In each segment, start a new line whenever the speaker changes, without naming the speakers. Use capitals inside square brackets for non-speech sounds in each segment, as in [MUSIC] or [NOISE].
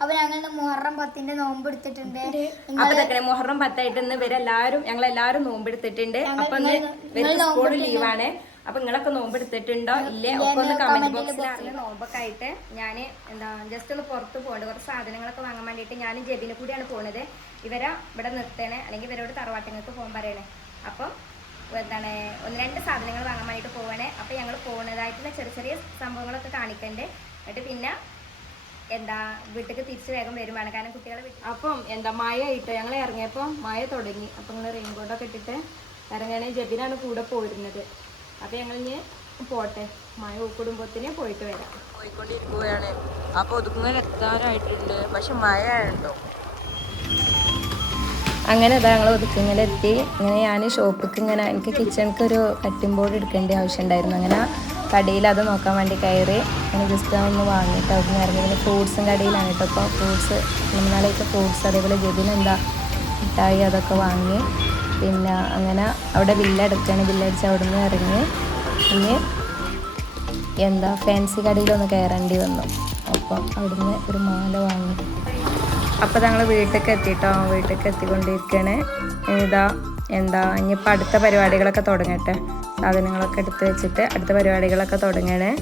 അപ്പൊ ഞങ്ങൾ മുഹറം പത്തിന്റെ നോമ്പ് എടുത്തിട്ടുണ്ട്
അപ്പൊ മുഹറം പത്തായിട്ട് ഇന്ന് ഇവരെല്ലാരും ഞങ്ങൾ എല്ലാരും നോമ്പെടുത്തിട്ടുണ്ട് അപ്പൊ ഇന്ന് സ്കൂൾ ലീവാണ്. അപ്പൊ നിങ്ങളൊക്കെ നോമ്പെടുത്തിട്ടുണ്ടോ? ഇല്ലേ ഒക്കെ ഒന്ന് കമന്റ് ബോക്സിൽ അറിഞ്ഞ നോമ്പൊക്കെ ആയിട്ട് ഞാൻ എന്താ ജസ്റ്റ് ഒന്ന് പുറത്ത് പോകണ്ട. കുറച്ച് സാധനങ്ങളൊക്കെ വാങ്ങാൻ വേണ്ടിയിട്ട് ഞാനും ജബിനെ കൂടിയാണ് പോണത്. ഇവരെ ഇവിടെ നിർത്തണേ. അല്ലെങ്കിൽ ഇവരോട് തറവാട്ടങ്ങൾക്ക് പോകാൻ പറയണേ. അപ്പം എന്താണ് ഒന്ന് രണ്ട് സാധനങ്ങൾ വാങ്ങാൻ വേണ്ടിയിട്ട് പോവാണ്. അപ്പൊ ഞങ്ങൾ പോകുന്നതായിട്ടുള്ള ചെറിയ ചെറിയ സംഭവങ്ങളൊക്കെ കാണിക്കണ്ടേ. എന്നിട്ട് പിന്നെ എന്താ വീട്ടിലേക്ക് തിരിച്ചു വേഗം വരുമാണ് കാരണം കുട്ടികളെ അപ്പം എന്താ മഴ ഇട്ടോ ഞങ്ങൾ ഇറങ്ങിയപ്പോൾ മഴ തുടങ്ങി. അപ്പം ഞങ്ങൾ റെയിൻകോട്ടൊക്കെ ഇട്ടിട്ട് ഇറങ്ങണേ. ജബിനാണ് കൂടെ പോയിരുന്നത്. അപ്പം ഞങ്ങൾ ഇനി പോട്ടെ. മഴ കുടുംബത്തിന് പോയിട്ട് വരാം.
പോയിക്കൊണ്ടിരിക്കുകയാണ്. അപ്പൊ ഒതുക്കുന്നതിന് എത്താനായിട്ടുണ്ട് പക്ഷെ മഴ ഉണ്ടോ
അങ്ങനെ അതാ ഞങ്ങൾ ഒതുക്കിങ്ങനെ എത്തി. ഇങ്ങനെ ഞാൻ ഷോപ്പിക്ക് ഇങ്ങനെ എനിക്ക് കിച്ചണിക്ക് ഒരു കട്ടിംഗ് ബോർഡ് എടുക്കേണ്ട ആവശ്യം ഉണ്ടായിരുന്നു അങ്ങനെ കടയിൽ അത് നോക്കാൻ വേണ്ടി കയറി. അങ്ങനെ ജസ്റ്റ് ഒന്ന് വാങ്ങിയിട്ട് അവിടെ നിന്ന് ഇറങ്ങി ഫ്രൂട്ട്സും കടയിലാണ് കേട്ടോ. അപ്പോൾ ഫ്രൂട്ട്സ് മൂന്നാലേക്ക് ഫ്രൂട്ട്സ് അതേപോലെ ജബിന് എന്താ മിഠായി അതൊക്കെ വാങ്ങി. പിന്നെ അങ്ങനെ അവിടെ ബില്ലടക്കാണ് ബില്ലടിച്ച് അവിടെ നിന്ന് ഇറങ്ങി. പിന്നെ എന്താ ഫാൻസി കടയിലൊന്ന് കയറേണ്ടി വന്നു. അപ്പം അവിടുന്ന് ഒരു മാല വാങ്ങി. അപ്പോൾ ഞങ്ങൾ വീട്ടിലേക്ക് എത്തിയിട്ടോ വീട്ടിലേക്ക് എത്തിക്കൊണ്ടിരിക്കുകയാണ് ഇതാ എന്താ ഇനിയിപ്പോൾ അടുത്ത പരിപാടികളൊക്കെ തുടങ്ങട്ടെ. സാധനങ്ങളൊക്കെ എടുത്ത് വെച്ചിട്ട് അടുത്ത പരിപാടികളൊക്കെ തുടങ്ങണേ.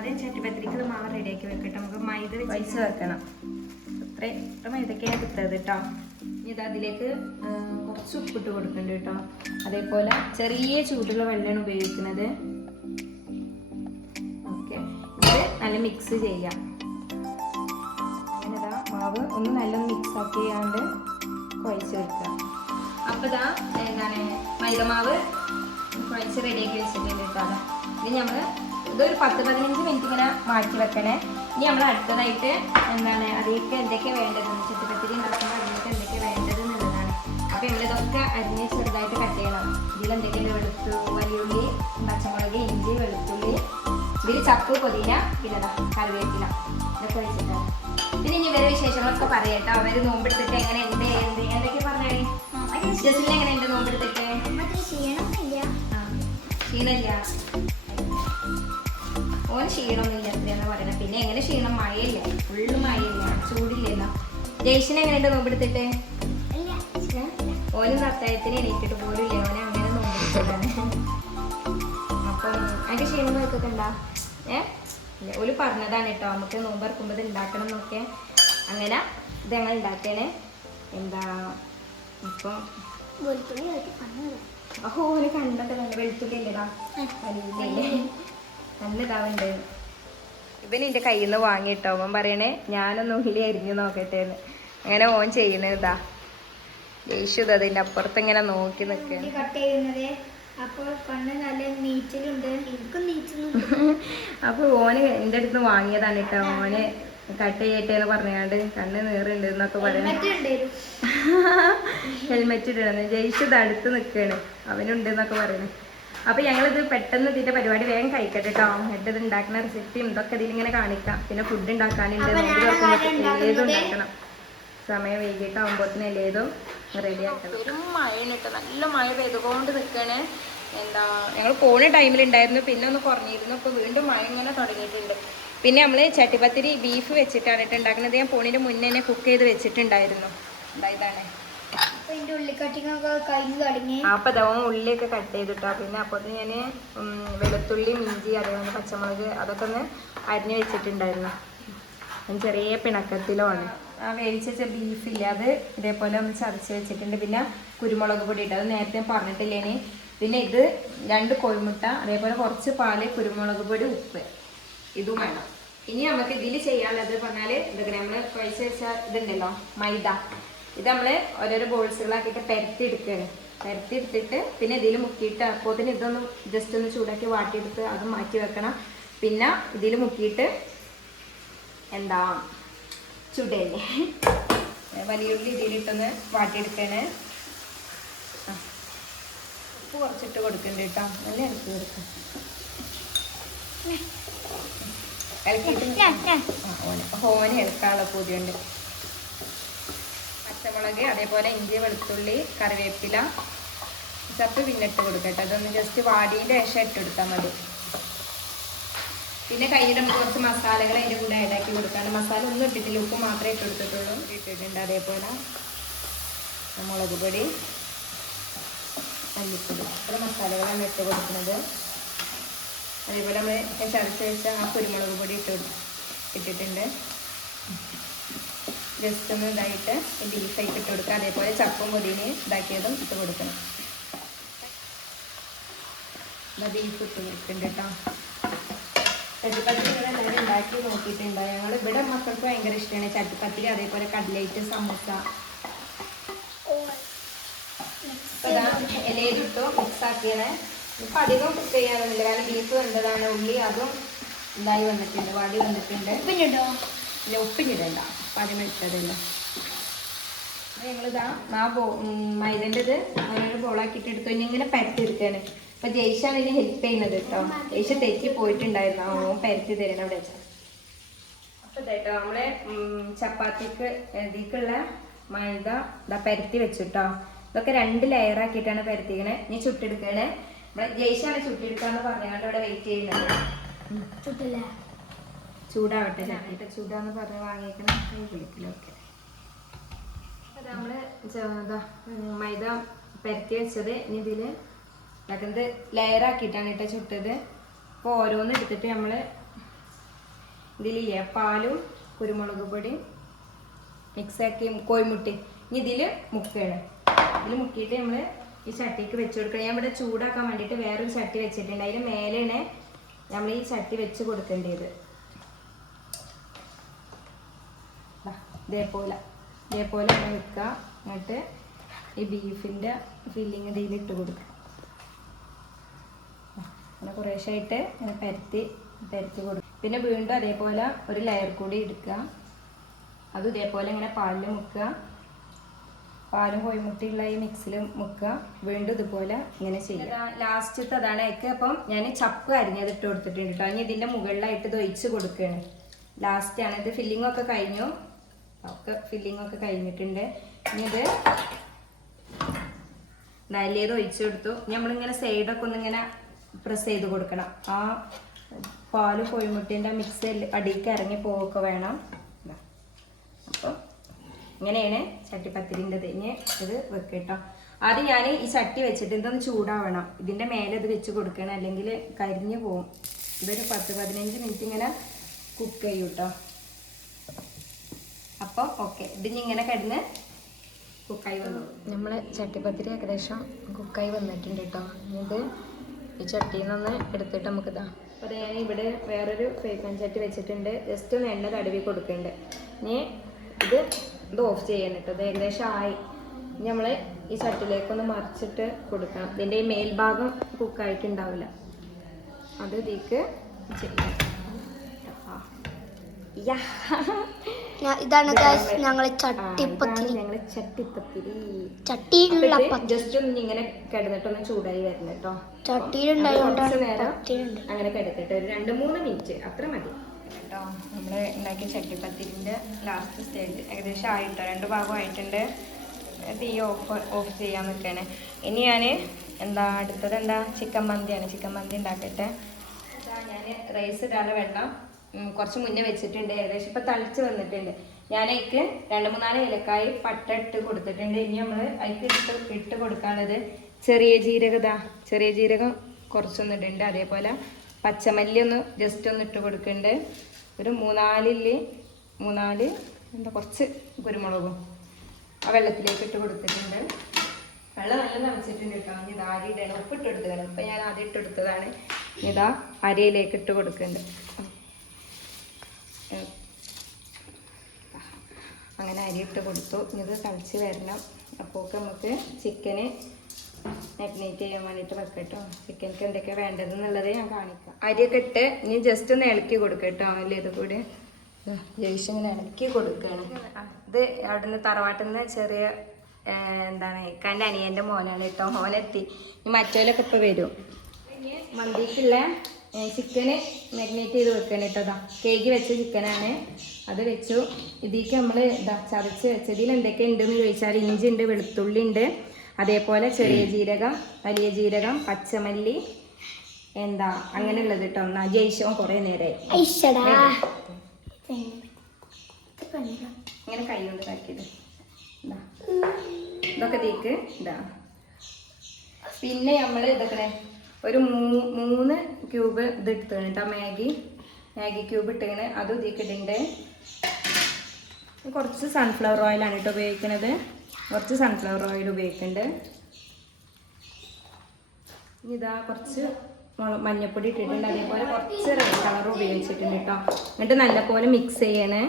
ആദ്യം ചട്ടിപ്പത്തിരിക്കുള്ള മാവ് റെഡിയാക്കി വെക്കട്ടെ. നമുക്ക് മൈദ വെച്ച് വെക്കണം. ഇത്ര മൈദക്കാണ് എടുത്തത് കേട്ടോ. ഇത് അതിലേക്ക് കുറച്ച് ഉപ്പിട്ട് കൊടുക്കുന്നുണ്ട് കേട്ടോ. അതേപോലെ ചെറിയ ചൂടുള്ള വെള്ളമാണ് ഉപയോഗിക്കുന്നത്. ഓക്കെ. ഇത് നല്ല മിക്സ് ചെയ്യാം. അങ്ങനെ ഇതാ മാവ് ഒന്ന് നല്ല മിക്സ് ആക്കി ചെയ്യാണ്ട് കുഴച്ച് വെക്കുക. അപ്പോൾ ഇതാ എന്താണ് മൈദമാവ് കുഴച്ച് റെഡിയാക്കി വെച്ചിട്ടുണ്ട് കേട്ടോ. ഇനി നമ്മൾ ഇതൊരു പത്ത് പതിനഞ്ച് മിനിറ്റ് ഇങ്ങനെ മാറ്റി വെക്കണേ. ഇനി നമ്മൾ അടുത്തതായിട്ട് എന്താണ് അതിലേക്ക് എന്തൊക്കെ വേണ്ടതെന്ന് ചുറ്റുപത്തിരി ഉണ്ടാക്കുമ്പോൾ അതിലേക്ക് എന്തൊക്കെ വേണ്ടത് എന്നുള്ളതാണ് അപ്പോൾ നമ്മളിതൊക്കെ അരിഞ്ഞ് ചെറുതായിട്ട് കട്ട് ചെയ്യണം. ഇതിൽ എന്തൊക്കെയുണ്ട് വെളുത്തു വലിയുള്ളി പച്ചമുളക് ഇഞ്ചി വെളുത്തുള്ളി. ഇതിൽ ചപ്പ് പൊതിന ഇതാ കറിവേപ്പില. ഇതൊക്കെ വെച്ചിട്ടാണ് പിന്നെ ഇനി ഇവരെ വിശേഷങ്ങളൊക്കെ പറയട്ടോ അവർ നോമ്പെടുത്തിട്ട് എങ്ങനെ എന്ത് എന്ത് എന്തൊക്കെ പറഞ്ഞേ എങ്ങനെ ഉണ്ട് നോമ്പെടുത്തിട്ട്? ക്ഷീണമില്ല. ഓൻ ക്ഷീണമൊന്നുമില്ല എത്രയാന്ന് പറയുന്നത് പിന്നെ എങ്ങനെ ചെയ്യണം മഴയില്ല. ഫുള്ള് മഴയില്ല. ചൂടില്ലല്ലോ ജയ്ഷിന് എങ്ങനെയുണ്ട് നോമ്പെടുത്തിട്ട്? ഓന് അത്തായത്തിന് എണീറ്റിട്ട് പോലും ഇല്ല ഓനെ അങ്ങനെ നോമ്പെടുത്തിട്ടാണ് അപ്പം അതിന്റെ ക്ഷീണം നോക്കൊക്കെ ഉണ്ടാ ഏ? ഇല്ല. ഓൽ പറഞ്ഞതാണ് കേട്ടോ. നമുക്ക് നോമ്പ് ഇറക്കുമ്പോൾ ഇത് ഉണ്ടാക്കണം എന്നൊക്കെ. അങ്ങനെ ഇത് ഞങ്ങൾ ഉണ്ടാക്കണേ എന്താ ഇപ്പം ഓ ഓന് കണ്ടൊക്കെ വെളുത്തുള്ളി ഇല്ലടാ വലിയ നല്ല ഇതാവുണ്ട് ഇവൻ എന്റെ കയ്യിൽ നിന്ന് വാങ്ങിട്ടോ അവൻ പറയണേ ഞാനൊന്ന് ഉള്ളി അരിഞ്ഞു നോക്കട്ടെ എന്ന് അങ്ങനെ ഓൻ ചെയ്യണ ഇതാ. അതിന്റെ അതിന്റെ അപ്പുറത്ത് ഇങ്ങനെ നോക്കി നിൽക്കുകയാണ്
കട്ട് ചെയ്യുന്നത്. അപ്പോൾ കണ്ണ് നല്ല നീച്ചലുണ്ട് എനിക്കും നീച്ചുന്നുണ്ട് [LAUGHS]
അപ്പോൾ ഓന് എന്റെ അടുത്ത് വാങ്ങിയതാണ് കേട്ടോ. ഓന് കട്ട് ചെയ്യട്ടെ എന്ന് പറഞ്ഞാണ്ട് കണ്ണ് നീറുണ്ട് എന്നൊക്കെ
പറയുന്നത്
ഹെൽമെറ്റ് [LAUGHS] ഇടണം. ജയിച്ചത് അടുത്ത് നിൽക്കുകയാണ് അവനുണ്ട് എന്നൊക്കെ പറയണേ. അപ്പൊ ഞങ്ങളിത് പെട്ടെന്ന് ഇതിന്റെ പരിപാടി വേഗം കഴിക്കട്ടെ കേട്ടോ എന്നിട്ട് ഇത് ഉണ്ടാക്കുന്ന റെസിപ്പിയും ഇതൊക്കെ ഇതിലിങ്ങനെ കാണിക്കാം. പിന്നെ ഫുഡ് ഉണ്ടാക്കാനുണ്ട്. ഏതും ഉണ്ടാക്കണം. സമയം വൈകിട്ടാകുമ്പോഴത്തേന് ഏതും റെഡി ആക്കണം. ഒരു മഴയാണ് കേട്ടോ നല്ല മഴ പെയ്തുകൊണ്ട് നിൽക്കണേ എന്താ ഞങ്ങൾ പോണ ടൈമിലുണ്ടായിരുന്നു പിന്നെ ഒന്ന് കുറഞ്ഞിരുന്നു. ഇപ്പോൾ വീണ്ടും മഴ ഇങ്ങനെ തുടങ്ങിയിട്ടുണ്ട്. പിന്നെ നമ്മൾ ചട്ടിപ്പത്തിരി ബീഫ് വെച്ചിട്ടാണ് കേട്ടോ ഉണ്ടാക്കുന്നത് ഞാൻ പോണിന്റെ മുന്നേ തന്നെ കുക്ക് ചെയ്ത് വെച്ചിട്ടുണ്ടായിരുന്നു. ഇതാണ്.
അപ്പൊ
ഉള്ളിയൊക്കെ കട്ട് ചെയ്തിട്ടാ. പിന്നെ അപ്പോൾ ഞാൻ വെളുത്തുള്ളി മിഞ്ചി അതേപോലെ പച്ചമുളക് അതൊക്കെ ഒന്ന് അരിഞ്ഞു വെച്ചിട്ടുണ്ടായിരുന്നു. ഞാൻ ചെറിയ പിണക്കത്തിലുമാണ് ആ വേവിച്ച ബീഫില്ല അത് ഇതേപോലെ ഒന്ന് ചതച്ച് വെച്ചിട്ടുണ്ട്. പിന്നെ കുരുമുളക് പൊടി ഇട്ട് അത് നേരത്തെ പറഞ്ഞിട്ടില്ലേ പറഞ്ഞിട്ടില്ലേനി പിന്നെ ഇത് രണ്ട് കോഴിമുട്ട അതേപോലെ കുറച്ച് പാൽ കുരുമുളക് പൊടി ഉപ്പ്. ഇതും വേണം. ഇനി നമുക്ക് ഇതിൽ ചെയ്യാനുള്ളത് പറഞ്ഞാൽ ഇതൊക്കെ നമ്മൾ കുഴച്ച് വെച്ച ഇതുണ്ടല്ലോ മൈദ. ഇത് നമ്മൾ ഓരോരോ ബോൾസുകളാക്കിയിട്ട് പരത്തി എടുക്കുകയാണ് പരത്തി എടുത്തിട്ട് പിന്നെ ഇതിൽ മുക്കിയിട്ട് അപ്പോൾ തന്നെ ഇതൊന്ന് ജസ്റ്റ് ഒന്ന് ചൂടാക്കി വാട്ടിയെടുത്ത് അത് മാറ്റി വെക്കണം. പിന്നെ ഇതിൽ മുക്കിയിട്ട് എന്താ ചുടേനെ. വലിയ ഉള്ളി ഇതിലിട്ടൊന്ന് വാട്ടിയെടുക്കണേ ഉപ്പ് കുറച്ചിട്ട് കൊടുക്കണ്ട കേട്ടോ. നല്ല ഇളക്കി കൊടുക്കാം. ഇളക്കിയിട്ട് ഓന് ഇളക്കാനുള്ള പൂതിയുണ്ട് പച്ചമുളക് അതേപോലെ ഇഞ്ചി വെളുത്തുള്ളി കറിവേപ്പില ചപ്പ് പിന്നെ ഇട്ട് കൊടുക്കട്ടെ അതൊന്ന് ജസ്റ്റ് വാടിയിന്റെ ശേഷം ഇട്ടെടുത്താൽ മതി. പിന്നെ കയ്യിൽ നമുക്ക് കുറച്ച് മസാലകൾ അതിന്റെ കൂടെ ആഡാക്കി കൊടുക്കാണ്ട് മസാല ഒന്നും ഇട്ടിട്ടില്ല ഉപ്പ് മാത്രമേ ഇട്ട് കൊടുത്തിട്ടുള്ളൂ. ഇട്ടിട്ടുണ്ട് അതേപോലെ മുളക് പൊടി മല്ലിപ്പൊടി. ഇത്ര മസാലകളാണ് ഇട്ട് കൊടുക്കുന്നത്. അതേപോലെ നമ്മൾ ചതച്ച് വെച്ച ആ കുരുമുളക് പൊടി ഇട്ട് ഇട്ടിട്ടുണ്ട്. ജസ്റ്റ് ഒന്ന് ഇതായിട്ട് ബീഫായിട്ട് ഇട്ട് കൊടുക്കുക. അതേപോലെ ചപ്പും പൊതിനയും ഇതാക്കിയതും ഇട്ട് കൊടുക്കണം. ബീഫ് ഇട്ട് കൊടുക്കുന്നുണ്ട് കേട്ടോ. ചട്ടിപ്പത്തിരി ഇവിടെ എല്ലാവരും ഉണ്ടാക്കി നോക്കിയിട്ടുണ്ട്. ഞങ്ങൾ ഇവിടെ മക്കൾക്ക് ഭയങ്കര ഇഷ്ടമാണ് ചട്ടിപ്പത്തിരി അതേപോലെ കട്ലേറ്റ് സമൂസ. ഇലയിൽ ഇട്ടു മിക്സ് ആക്കിയത് ഇപ്പൊ അധികം കുക്ക് ചെയ്യാറൊന്നുമില്ല. കാരണം ബീഫ് വേണ്ടതാണ് ഉള്ളി അതും ഇതായി വന്നിട്ടുണ്ട് വാടി വന്നിട്ടുണ്ട്.
ഉപ്പിനിടോ?
ഇല്ല ഉപ്പിഞ്ഞിടണ്ട പതിമ ഇട്ടതല്ലേ ഞങ്ങളിതാ ആ ബോ മൈദന്റെത് ഓരോരോ ബോളാക്കിയിട്ട് എടുത്തു. കഴിഞ്ഞാൽ ഇങ്ങനെ പരത്തി എടുക്കുകയാണ് അപ്പൊ ജയ്ഷാണ് ഇതിന് ഹെൽപ്പ് ചെയ്യുന്നത് കേട്ടോ ജയ്ഷ തെറ്റി പോയിട്ടുണ്ടായിരുന്നു. ആ ഓൻ പരത്തി തരണം അവിടെ വെച്ചാൽ അപ്പൊ ഇതായിട്ടോ നമ്മളെ ചപ്പാത്തിക്ക് ഇതിക്കുള്ള മൈദ ഇതാ പരത്തി വെച്ചിട്ടോ ഇതൊക്കെ രണ്ട് ലെയർ ആക്കിയിട്ടാണ് പരത്തിക്കണേ. ഇനി ചുട്ടെടുക്കണേ. നമ്മളെ ജയ്ഷാണ് ചുട്ടെടുക്കാന്ന് പറഞ്ഞുകൊണ്ട് ഇവിടെ വെയിറ്റ് ചെയ്യുന്നത്.
ചുട്ടില്ല?
ചൂടാവട്ടെ ചൂടാന്ന് പറഞ്ഞ് വാങ്ങിക്കണം കൈ വിളിക്കലൊക്കെ. അത് നമ്മൾ ച- മൈദ പരത്തി വെച്ചത്. ഇനി ഇതിൽ ഇതാക്കുന്നത് ലെയർ ആക്കിയിട്ടാണ് കേട്ടോ ചുട്ടത്. അപ്പോൾ ഓരോന്ന് എടുത്തിട്ട് നമ്മൾ ഇതിലില്ലേ പാലും കുരുമുളക് പൊടി മിക്സാക്കി കോഴിമുട്ടി ഇനി ഇതിൽ മുക്കുകയാണ് ഇതിൽ മുക്കിയിട്ട് നമ്മൾ ഈ ചട്ടിക്ക് വെച്ച് കൊടുക്കണം. ഞാൻ ഇവിടെ ചൂടാക്കാൻ വേണ്ടിയിട്ട് വേറൊരു ചട്ടി വെച്ചിട്ടുണ്ട്. അതിന് മേലെയാണ് നമ്മൾ ഈ ചട്ടി വെച്ച് കൊടുക്കേണ്ടത്. ഇതേപോലെ ഇതേപോലെ വെക്കുക. എന്നിട്ട് ഈ ബീഫിന്റെ ഫില്ലിങ് ഇതിൽ ഇട്ട് കൊടുക്കുക. അങ്ങനെ കുറേശ്ശായിട്ട് ഇങ്ങനെ പരത്തി പരത്തി കൊടുക്കുക. പിന്നെ വീണ്ടും അതേപോലെ ഒരു ലെയർ കൂടി എടുക്കുക. അത് ഇതേപോലെ ഇങ്ങനെ പാലിൽ മുക്കുക. പാലും കോഴിമുട്ടിയുള്ള ഈ മിക്സിൽ മുക്കുക. വീണ്ടും ഇതുപോലെ ഇങ്ങനെ ചെയ്യുക. ലാസ്റ്റത്തെ അതാണ് എനിക്ക് അപ്പം ഞാൻ ചപ്പ് അരിഞ്ഞത് ഇട്ട് കൊടുത്തിട്ടുണ്ട് കേട്ടോ. ഇനി ഇതിന്റെ മുകളിലായിട്ട് ഇത് ഒഴിച്ച് കൊടുക്കുകയാണ്. ലാസ്റ്റാണ് ഇത് ഫില്ലിങ്ങൊക്കെ കഴിഞ്ഞു. ഒക്കെ ഫില്ലിംഗ് ഒക്കെ കഴിഞ്ഞിട്ടുണ്ട്. ഇനി ഇത് നല്ലേത് ഒഴിച്ചു കൊടുത്തു. നമ്മളിങ്ങനെ സൈഡൊക്കെ ഒന്നിങ്ങനെ പ്രസ് ചെയ്ത് കൊടുക്കണം. ആ പാൽ കോഴിമുട്ടേന്റെ മിക്സ് അടിയിലേക്ക് ഇറങ്ങി പോവുകയൊക്കെ വേണം. അപ്പോൾ അപ്പം ഇങ്ങനെയാണ് ചട്ടിപ്പത്തിരിന്റെ ഇനി ഇത് വെക്കുക കേട്ടോ ആദ്യം ഞാൻ ഈ ചട്ടി വെച്ചിട്ട് ഇതൊന്ന് ചൂടാവണം. ഇതിന്റെ മേലെ ഇത് വെച്ച് കൊടുക്കണം. അല്ലെങ്കിൽ കരിഞ്ഞു പോവും. ഇതൊരു പത്ത് പതിനഞ്ച് മിനിറ്റ് ഇങ്ങനെ കുക്ക് ചെയ്യും കേട്ടോ അപ്പോൾ ഓക്കെ ഇതിനി ഇങ്ങനെ കിടന്ന് കുക്കായി വന്നു. നമ്മൾ ചട്ടിപ്പത്തിരി ഏകദേശം കുക്കായി വന്നിട്ടുണ്ട് കേട്ടോ ഇത് ഈ ചട്ടിയിൽ നിന്ന് എടുത്തിട്ട് നമുക്ക് ഇതാ അപ്പോൾ ഞാൻ ഇവിടെ വേറൊരു ഫ്രൈ പാൻ ചട്ടി വെച്ചിട്ടുണ്ട്. ജസ്റ്റ് ഒന്ന് എണ്ണ തടവി കൊടുക്കുന്നുണ്ട്. ഇനി ഇത് ഇത് ഓഫ് ചെയ്യാൻ കേട്ടോ ഇത് ഏകദേശം ആയി. ഇനി നമ്മൾ ഈ ചട്ടിലേക്കൊന്ന് മറിച്ചിട്ട് കൊടുക്കണം. ഇതിന്റെ ഈ മേൽഭാഗം കുക്കായിട്ടുണ്ടാവില്ല. അത് ഇതിക്ക് ചെയ്യാം. യാ.
ഇതാണ് ഞങ്ങളെ ചട്ടിപ്പത്തിരി.
ഞങ്ങളെ ചട്ടിപ്പത്തിരി.
ചട്ടിയിലുള്ള
ജസ്റ്റ് ഒന്ന് ഇങ്ങനെ കിടന്നിട്ടൊന്ന് ചൂടായി വരണം കേട്ടോ
ചട്ടിയിലുണ്ടായതുകൊണ്ടാണ്
കുറച്ച് നേരം
പത്തിരിയുണ്ട്
അങ്ങനെ കിടക്കട്ടെ ഒരു രണ്ട് മൂന്ന് മിനിറ്റ് അത്ര മതി. കേട്ടോ നമ്മൾ ഉണ്ടാക്കിയ ചട്ടിപ്പത്തിരിന്റെ ലാസ്റ്റ് സ്റ്റേജ് ഏകദേശം ആയിട്ടോ രണ്ട് ഭാഗം ആയിട്ടുണ്ട്. തീ ഓഫ് ഓഫ് ചെയ്യാൻ നിൽക്കുകയാണ് ഇനി ഞാൻ എന്താ അടുത്തത് എന്താ? ചിക്കൻ മന്തിയാണ്. ചിക്കൻ മന്തി ഉണ്ടാക്കട്ടെ. ഞാൻ റൈസ് ഇടാതെ വെള്ളം. കുറച്ച് മുന്നേ വെച്ചിട്ടുണ്ട്. ഏകദേശം ഇപ്പം തളിച്ച് വന്നിട്ടുണ്ട്. ഞാൻ അതിക്ക് രണ്ട് മൂന്നാൽ ഇലക്കായി പട്ട ഇട്ട് കൊടുത്തിട്ടുണ്ട്. ഇനി നമ്മൾ അതിക്ക് ഇട്ട് ഇട്ട് കൊടുക്കാനുള്ളത് ചെറിയ ജീരകതാ ചെറിയ ജീരകം കുറച്ചൊന്ന് ഇടുന്നുണ്ട് അതേപോലെ പച്ചമല്ലി ഒന്ന് ജസ്റ്റ് ഒന്ന് ഇട്ട് കൊടുക്കുന്നുണ്ട് ഒരു മൂന്നാലിൽ മൂന്നാൽ എന്താ കുറച്ച് കുരുമുളകും ആ വെള്ളത്തിലേക്ക് ഇട്ട് കൊടുത്തിട്ടുണ്ട്. വെള്ളം നല്ല നനച്ചിട്ടുണ്ട് കേട്ടോ. ഇനി ഇത് ഇടണം. ഉപ്പിട്ട് കൊടുത്തതാണ് ഇപ്പം ഞാൻ ആദ്യം ഇട്ട് കൊടുത്തതാണ്. ഇതാ അരിയിലേക്ക് ഇട്ട് കൊടുക്കുന്നുണ്ട്. അങ്ങനെ അരിയിട്ട് കൊടുത്തു. ഇത് കളിച്ച് വരണം. അപ്പോൾ നമുക്ക് ചിക്കന് മാഗ്നേറ്റ് ചെയ്യാൻ വേണ്ടിയിട്ട് വെക്കട്ടോ എന്തൊക്കെയാണ് വേണ്ടതെന്നുള്ളത് ഞാൻ കാണിക്കാം. അരിയൊക്കെ ഇട്ട് ഇനി ജസ്റ്റ് ഒന്ന് ഇളക്കി കൊടുക്കുക കേട്ടോ അല്ലേ ഇത് കൂടി? ജയ്ഷ് ഇങ്ങനെ ഇളക്കി കൊടുക്കുകയാണ് ഇത് അവിടെ നിന്ന് തറവാട്ടിൽ നിന്ന് ചെറിയ എന്താണ് ഇക്കാന്റെ അനിയന്റെ മോനാണ് കേട്ടോ മോനെത്തി മറ്റോലൊക്കെ ഇപ്പോൾ വരും. മന്തിക്കുള്ള ചിക്കന് മാഗ്നേറ്റ് ചെയ്ത് വെക്കണം കേട്ടോ അതാ കേക്ക് വെച്ച ചിക്കനാണ്. അത് വെച്ചു. ഇതിലേക്ക് നമ്മൾ ഇതാ ചതച്ച് വെച്ചതിൽ എന്തൊക്കെ ഉണ്ടെന്ന് ചോദിച്ചാൽ ഇഞ്ചി ഉണ്ട് വെളുത്തുള്ളി ഉണ്ട്. അതേപോലെ ചെറിയ ജീരകം വലിയ ജീരകം പച്ചമല്ലി എന്താ അങ്ങനെയുള്ളത് കേട്ടോ എന്നാ ജയിച്ചോ കുറേ നേരമായി ഇങ്ങനെ കൈ കൊണ്ട് താക്കിയത് ഇതാ ഇതൊക്കെ തീക്ക് ഇതാ പിന്നെ നമ്മൾ ഇതൊക്കെ ഒരു മൂന്ന് ക്യൂബ് ഇത് എടുത്താണ് കേട്ടോ മാഗി. മാഗി ക്യൂബ് ഇട്ടാണ് അതും ഇതിക്കിട്ടുണ്ട് കുറച്ച് സൺഫ്ലവർ ഓയിലാണ് കേട്ടോ ഉപയോഗിക്കുന്നത് കുറച്ച് സൺഫ്ലവർ ഓയിൽ ഉപയോഗിക്കുന്നുണ്ട് ഇനി ഇതാ കുറച്ച് മഞ്ഞപ്പൊടി ഇട്ടിട്ടുണ്ട്. അതേപോലെ കുറച്ച് റെഡ് കളർ ഉപയോഗിച്ചിട്ടുണ്ട് കേട്ടോ എന്നിട്ട് നല്ലപോലെ മിക്സ് ചെയ്യണേ.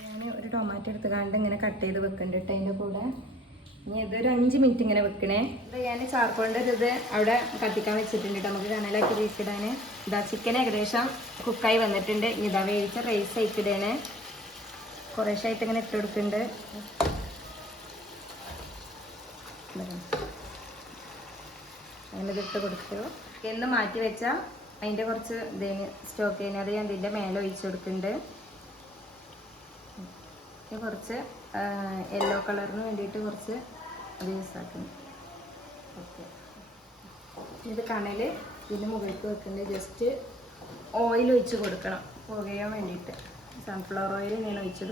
ഞാൻ ഒരു ടൊമാറ്റോ എടുത്ത് കണ്ട് ഇങ്ങനെ കട്ട് ചെയ്ത് വെക്കുന്നുണ്ട് കേട്ടോ അതിന്റെ കൂടെ. ഇനി ഒരു അഞ്ച് മിനിറ്റ് ഇങ്ങനെ വെക്കണേ. ഇത് ഞാൻ ചാർക്കോളിന്റെ ഒരു ഇത് അവിടെ കത്തിക്കാൻ വെച്ചിട്ടുണ്ട് നമുക്ക് കനലാക്കി വീട്ടിടാൻ ഇതാ ചിക്കൻ ഏകദേശം കുക്കായി വന്നിട്ടുണ്ട്. ഇനി ഇതാ വേവിച്ച റൈസ് ആയിക്കിടേണ് കുറേശ്ശായിട്ട് ഇങ്ങനെ ഇട്ട് കൊടുക്കുന്നുണ്ട് അങ്ങനെ ഇതിട്ട് കൊടുത്തു. എന്ന് മാറ്റി വെച്ചാൽ അതിന്റെ കുറച്ച് ഇതിന് സ്റ്റോക്ക് ചെയ്യുന്നത് ഞാൻ ഇതിന്റെ മേലെ ഒഴിച്ചു കൊടുക്കുന്നുണ്ട് കുറച്ച് യെല്ലോ കളറിന് വേണ്ടിയിട്ട് കുറച്ച് ആക്കുന്നു ഓക്കെ ഇത് കണൽ ഇതിന് മുകളിലേക്ക് വെക്കുന്നത് ജസ്റ്റ് ഓയിൽ ഒഴിച്ച് കൊടുക്കണം. പുകയാൻ വേണ്ടിയിട്ട്. സൺഫ്ലവർ ഓയിൽ ഞാൻ ഒഴിച്ച്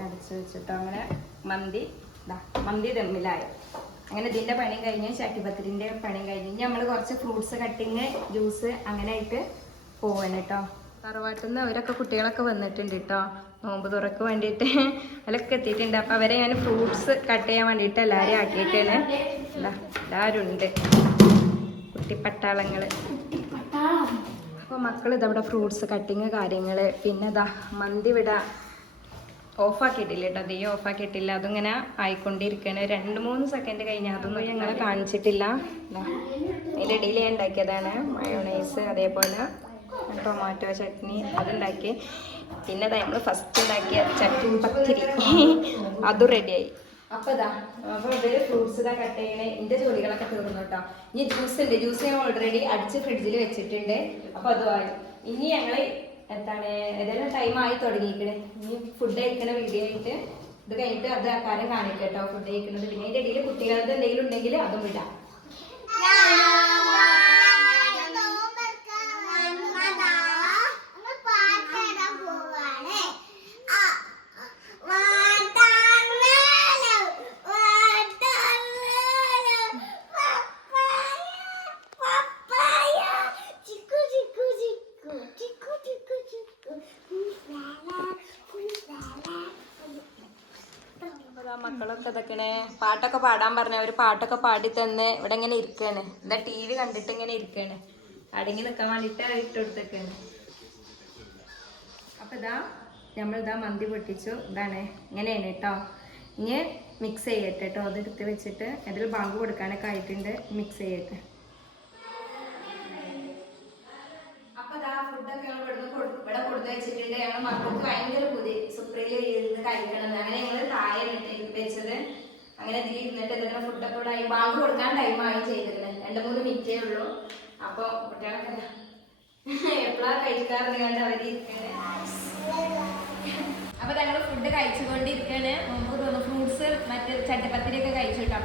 അടച്ചു വെച്ചിട്ട് അങ്ങനെ മന്തി മന്തി ദമ്മിലായി അങ്ങനെ ഇതിന്റെ പണി കഴിഞ്ഞ് ചട്ടിപ്പത്തിരിന്റെ പണി കഴിഞ്ഞ്. നമ്മൾ കുറച്ച് ഫ്രൂട്ട്സ് കട്ടിങ് ജ്യൂസ് അങ്ങനെ ആയിട്ട് കേട്ടോ. തറവാട്ടിൽ നിന്ന് അവരൊക്കെ കുട്ടികളൊക്കെ വന്നിട്ടുണ്ട് കേട്ടോ നോമ്പ് തുറക്ക് വേണ്ടിയിട്ട് അതിലൊക്കെ എത്തിയിട്ടുണ്ട്. അപ്പം അവരെ ഞാൻ ഫ്രൂട്ട്സ് കട്ട് ചെയ്യാൻ വേണ്ടിയിട്ട് എല്ലാവരും ആക്കിയിട്ടാണ്. എല്ലാവരും ഉണ്ട് കുട്ടിപ്പട്ടാളങ്ങൾ അപ്പോൾ മക്കൾ ഇതവിടെ ഫ്രൂട്ട്സ് കട്ടിങ് കാര്യങ്ങൾ പിന്നെ ഇതാ മന്തി വിട ഓഫാക്കിയിട്ടില്ല കേട്ടോ തീ ഓഫാക്കിയിട്ടില്ല അതിങ്ങനെ ആയിക്കൊണ്ടിരിക്കുകയാണ് രണ്ട് മൂന്ന് സെക്കൻഡ് കഴിഞ്ഞാൽ അതൊന്നും ഞങ്ങൾ കാണിച്ചിട്ടില്ല. അതിന്റെ ഇടയിൽ ഉണ്ടാക്കിയതാണ് മയോണൈസ് അതേപോലെ ടൊമാറ്റോ ചട്നി അതുണ്ടാക്കി. പിന്നെ നമ്മൾ ഫസ്റ്റ് ഉണ്ടാക്കിയ ചട്നി പത്തിരി. അതും റെഡിയായി അപ്പോൾ ഇതാ അപ്പോൾ ഇവർ ഫ്രൂട്ട്സ് ഇതാ കട്ട് ചെയ്യണേ. എന്റെ ജോലികളൊക്കെ തീർന്നു കേട്ടോ ഇനി ജ്യൂസ് ഉണ്ട് ജ്യൂസ് ഞാൻ ഓൾറെഡി അടിച്ച് ഫ്രിഡ്ജിൽ വെച്ചിട്ടുണ്ട്. അപ്പോൾ അതുമായി ഇനി ഞങ്ങൾ എന്താണ് ഏതായാലും ടൈം ആയി തുടങ്ങിയിരിക്കണേ. ഇനി ഫുഡ് കഴിക്കണ വീഡിയോ ആയിട്ട് ഇത് കഴിഞ്ഞിട്ട് അത് ആ കാര്യം കാണിക്കാം കേട്ടോ ഫുഡ് കഴിക്കുന്നത് പിന്നെ അതിന്റെ ഇടയിൽ കുട്ടികളുടെ എന്തെങ്കിലും ഉണ്ടെങ്കിൽ അതും വിടാം. മക്കളൊക്കെ ഇതൊക്കെയാണ്. പാട്ടൊക്കെ പാടാൻ പറഞ്ഞ അവർ പാട്ടൊക്കെ പാടി തന്ന് ഇവിടെ ഇങ്ങനെ ഇരിക്കുകയാണ് എന്താ ടി വി കണ്ടിട്ട് ഇങ്ങനെ ഇരിക്കുകയാണ് അടങ്ങി നിക്കാൻ വേണ്ടിയിട്ട് ഇട്ട് കൊടുത്തേക്കാണ്. അപ്പൊ ഇതാ നമ്മളിതാ മന്തി പൊട്ടിച്ചു. ഇതാണ്. ഇങ്ങനെയാണ് കേട്ടോ. ഇനി മിക്സ് ചെയ്യട്ടെ കേട്ടോ. അത് എടുത്ത് വെച്ചിട്ട് അതിൽ ബാങ്ക് കൊടുക്കാനൊക്കെ ആയിട്ടുണ്ട്. മിക്സ് ചെയ്യട്ടെ. ഇവിടെ കൊടുത്തു വെച്ചിട്ടുണ്ട്. ഞങ്ങൾ മക്കൾക്ക് ഭയങ്കര പുതിയ സുപ്രയിൽ ഇരുന്ന് കഴിക്കണം അങ്ങനെ ഞങ്ങൾ താഴെ വെച്ചത്. അങ്ങനെ ഇതിൽ ഇരുന്നിട്ട് ഇതിന്റെ ഫുഡൊക്കെ ഇവിടെ ആയി. ബാങ്ക് കൊടുക്കാൻ ടൈം ആയി ചെയ്തിരുന്നത് രണ്ട് മൂന്ന് മിനിറ്റേ ഉള്ളൂ. അപ്പൊ കുട്ടികളൊക്കെ എപ്പോഴാ കഴിക്കാറുണ്ട് കണ്ട് അവർ ഇരിക്കണേ. അപ്പൊ ഞങ്ങൾ ഫുഡ് കഴിച്ചുകൊണ്ടിരിക്കാണ് മുമ്പ് തോന്നുന്നു ഫ്രൂട്ട്സ് മറ്റ് ചട്ടപ്പത്തിരി ഒക്കെ കഴിച്ചു കേട്ടോ.